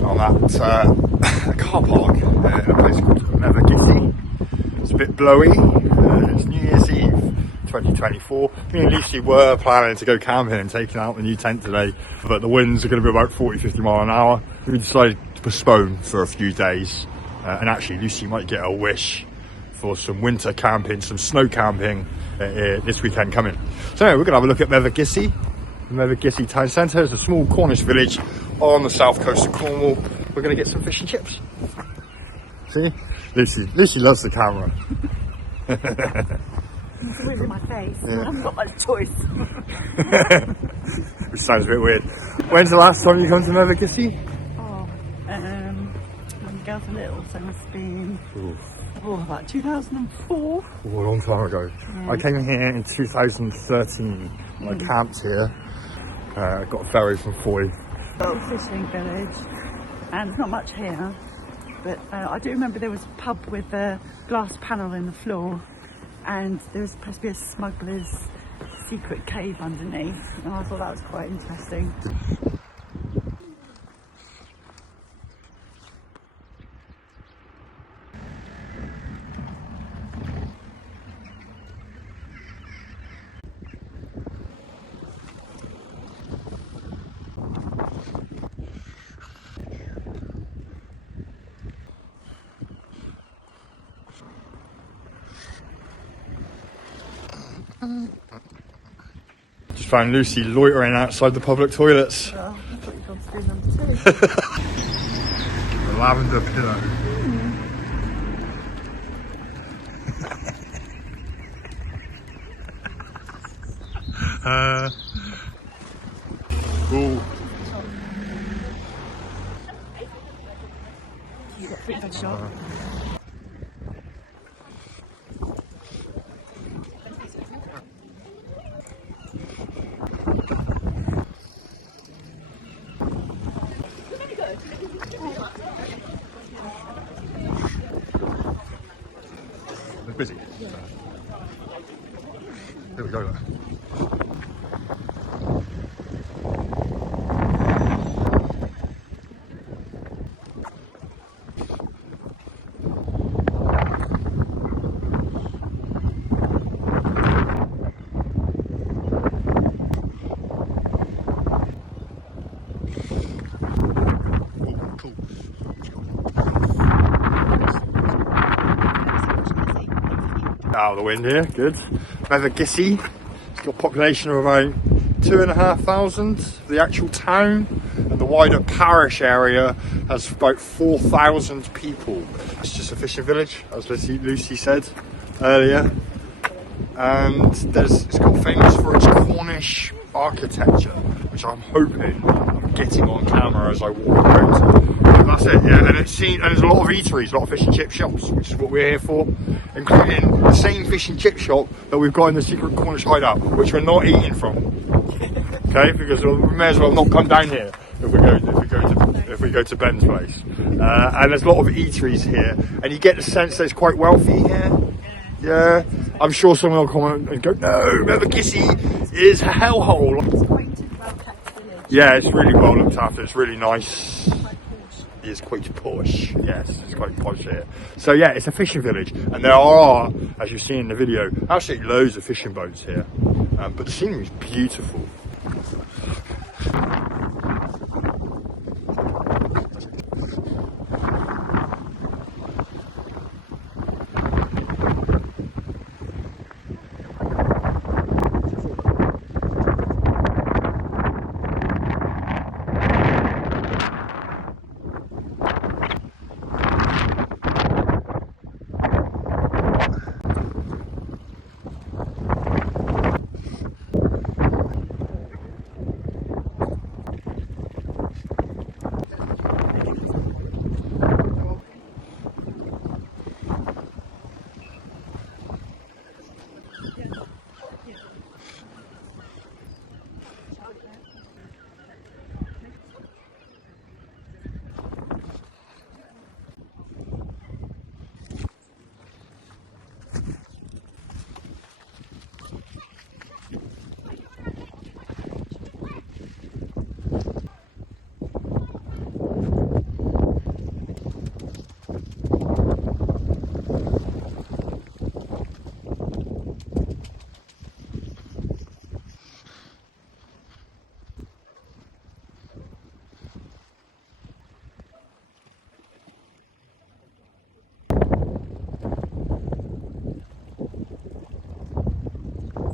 I'm at a car park in a place called Mevagissey. It's a bit blowy. It's New Year's Eve 2024. Me and Lucy were planning to go camping and taking out the new tent today, but the winds are going to be about 40-50 mile an hour. We decided to postpone for a few days, and actually Lucy might get a wish for some winter camping, some snow camping this weekend coming. So anyway, we're going to have a look at Mevagissey. Mevagissey town centre is a small Cornish village on the south coast of Cornwall. We're going to get some fish and chips. See? Lucy loves the camera. It's weird in my face. Yeah. I haven't got much choice. Which sounds a bit weird. When's the last time you come to Mevagissey? When the girls were little, so it must have been about 2004. A long time ago. Yeah. I came here in 2013. I camped here. Got a ferry from Foy. Little fishing village, and there's not much here, but I do remember there was a pub with a glass panel in the floor, and there was supposed to be a smuggler's secret cave underneath, and I thought that was quite interesting. Just found Lucy loitering outside the public toilets. Oh, I thought you'd gone to do number 2. The lavender pillow. Cool. You got a bit of a shot. It's busy. Yeah. Here we go. Look. Out of the wind here, good. Mevagissey, it's got a population of about 2,500. The actual town and the wider parish area has about 4,000 people. It's just a fishing village, as Lucy said earlier, and it's got famous for its Cornish architecture, which I'm hoping I'm getting on camera as I walk around. That's it, yeah. And there's a lot of eateries, a lot of fish and chip shops, which is what we're here for, including the same fish and chip shop that we've got in the secret Cornish hideout, which we're not eating from. Okay, because we may as well not come down here if we go to Ben's place. And there's a lot of eateries here, and you get the sense that it's quite wealthy here. Yeah, I'm sure someone will comment and go, no, Mevagissey is a hellhole. Yeah, it's really well looked after. It's really nice. It's quite posh. Yes, it's quite posh here. So yeah, it's a fishing village, and there are, as you see in the video, absolutely loads of fishing boats here. But the scenery is beautiful.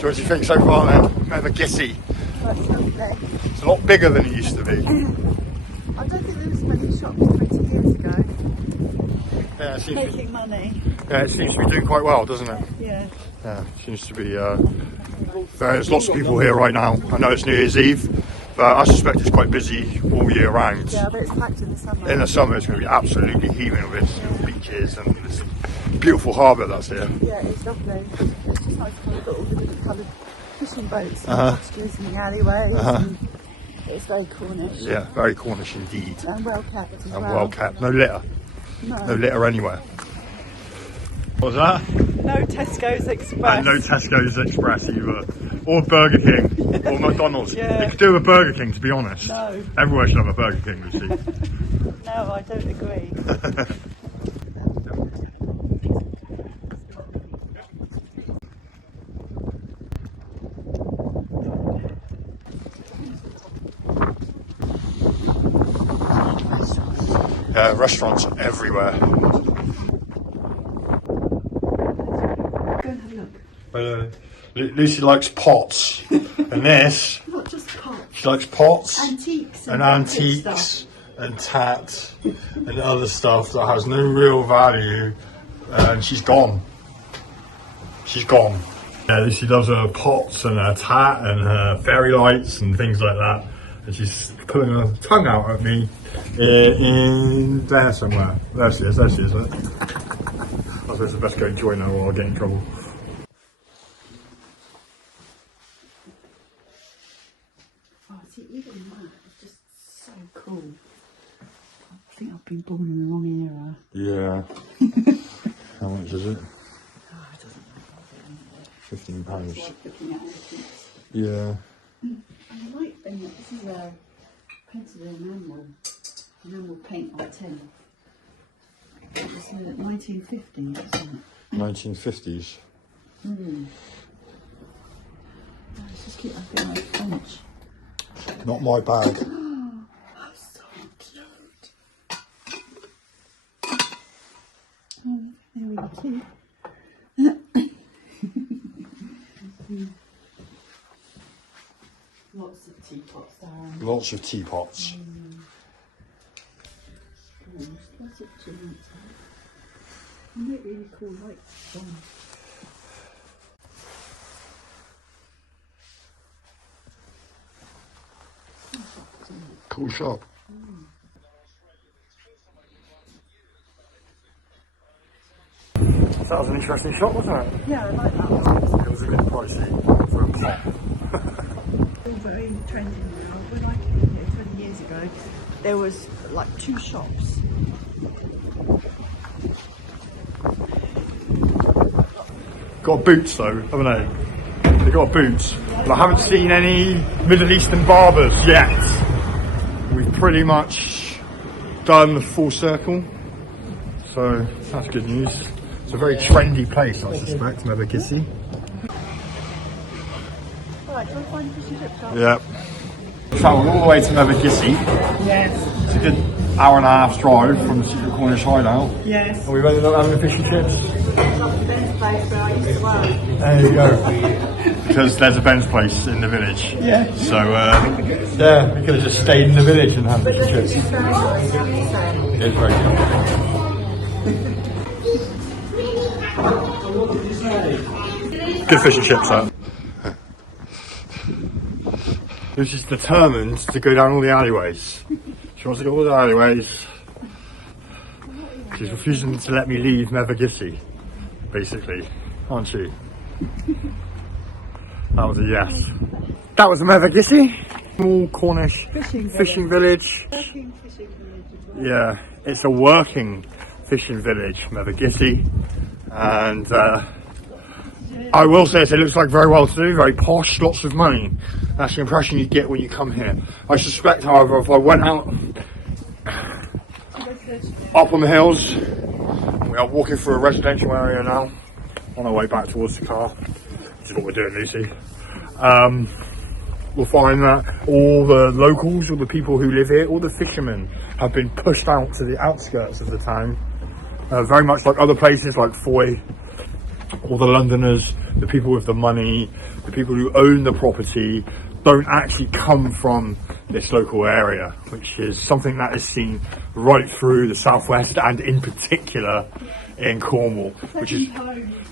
So what do you think so far then? Mevagissey. That's lovely. It's a lot bigger than it used to be. I don't think there was many shops 20 years ago. Yeah, it seems Making money. yeah, it seems to be doing quite well, doesn't it? Yeah. Yeah, it seems to be. There's lots of people here right now. I know it's New Year's Eve, but I suspect it's quite busy all year round. Yeah, but it's packed in the summer. In the summer, it's going to be absolutely heaving with its beaches and this beautiful harbour that's here. Yeah, it's lovely. It's just nice to have all the different coloured fishing boats and cottages in the alleyways. And it's very Cornish. Yeah, very Cornish indeed. And well kept as well. And well kept. No litter. No litter anywhere. What was that? No Tesco's Express. And no Tesco's Express either. Or Burger King. Or McDonald's. Yeah. They could do a Burger King, to be honest. No. Everywhere should have a Burger King, Lucy. No, I don't agree. Restaurants everywhere. Go and have a look. Lucy likes pots. And this, Not just pots. she likes pots. Antiques And vintage antiques. stuff. And tat. And other stuff that has no real value. And she's gone. She's gone. Yeah, Lucy loves her pots and her tat and her fairy lights and things like that. And she's pulling her tongue out at me in there somewhere. There she is, I suppose it's best go and join her or I'll get in trouble. Oh, see, even that is just so cool. I think I've been born in the wrong era. Yeah. How much is it? Oh, it doesn't matter. £15. Like looking at antiques. Yeah. I like them. This is a painted enamel paint on tin. It's 1950s, isn't it? 1950s. Let's just keep that like French. Not my bag. Oh, so cute. Oh, there we go too. Lots of teapots there. Lots of teapots. Lots of giants. And they're really cool lights on. Cool shop. That was an interesting shop, wasn't it? Yeah, I like that one. It was a bit pricey for a pot. All very trendy now. When I came here 20 years ago, there was like 2 shops. Got boots though, haven't they? They got boots. But I haven't seen any Middle Eastern barbers yet. We've pretty much done the full circle. So that's good news. It's a very trendy place, I suspect, Mevagissey. Right, shall I find a fish and chip shop? Yeah. Travelled all the way to Mevagissey. Yes. It's a good hour and a half drive from the secret Cornish hideout. Yes. And we've ended up having a fish and chips. Ben's place where I used to work. There you go. Because there's a Ben's place in the village. Yeah. So, yeah, we could have just stayed in the village and had fish and chips. It's very nice, I have to say. It's very good. Good fish and chips, that. Lucy's determined to go down all the alleyways. She wants to go all the alleyways. She's refusing to let me leave Mevagissey, basically, aren't she? That was a yes. That was a Mevagissey. Small Cornish fishing village. Working fishing village as well. Yeah, it's a working fishing village, Mevagissey. And I will say it looks like very well to do, very posh, lots of money. That's the impression you get when you come here. I suspect, however, if I went out up on the hills, we are walking through a residential area now, on our way back towards the car, which is what we're doing, Lucy. We'll find that all the locals, all the people who live here, all the fishermen have been pushed out to the outskirts of the town. Very much like other places like Foy, all the Londoners, the people with the money, the people who own the property, don't actually come from this local area, which is something that is seen right through the southwest and in particular in Cornwall, which is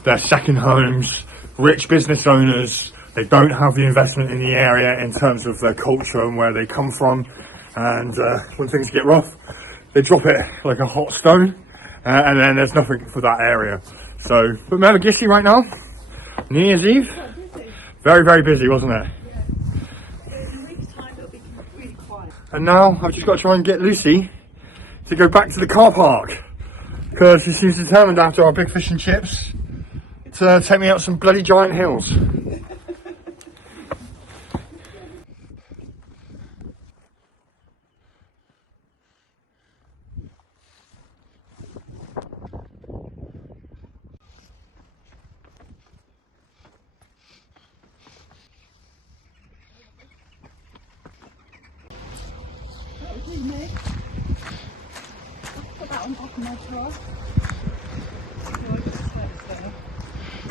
their second homes, rich business owners. They don't have the investment in the area in terms of their culture and where they come from, and when things get rough, they drop it like a hot stone, and then there's nothing for that area. So, but Mevagissey right now, New Year's Eve, very, very busy, wasn't it? And now I've just got to try and get Lucy to go back to the car park, because she seems determined after our big fish and chips to take me up some bloody giant hills.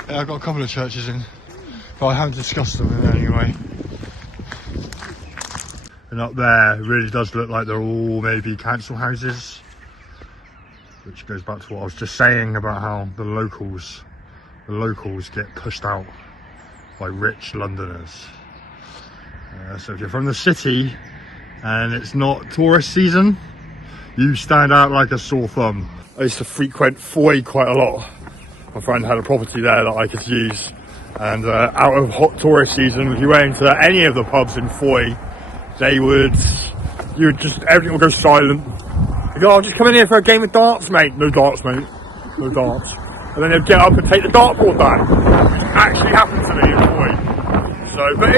Yeah, I've got a couple of churches in, but I haven't discussed them in any way. And up there, it really does look like they're all maybe council houses, which goes back to what I was just saying about how the locals get pushed out by rich Londoners. So if you're from the city and it's not tourist season, you stand out like a sore thumb. I used to frequent Foy quite a lot. My friend had a property there that I could use, and out of hot tourist season, if you went into any of the pubs in Foy, everything would go silent. You go, "Oh, just come in here for a game of darts, mate." "No darts, mate. No darts." And then they'd get up and take the dartboard down, which actually happened to me in Foy. So, but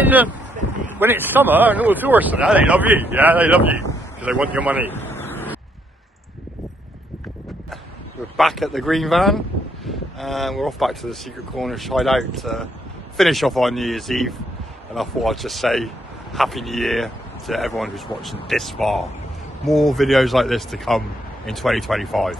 when it's summer and all the tourists are there, they love you. Yeah, they love you because they want your money. We're back at the green van, and we're off back to the secret Cornish hideout to finish off our New Year's Eve. And I thought I'd just say Happy New Year to everyone who's watching this far. More videos like this to come in 2025.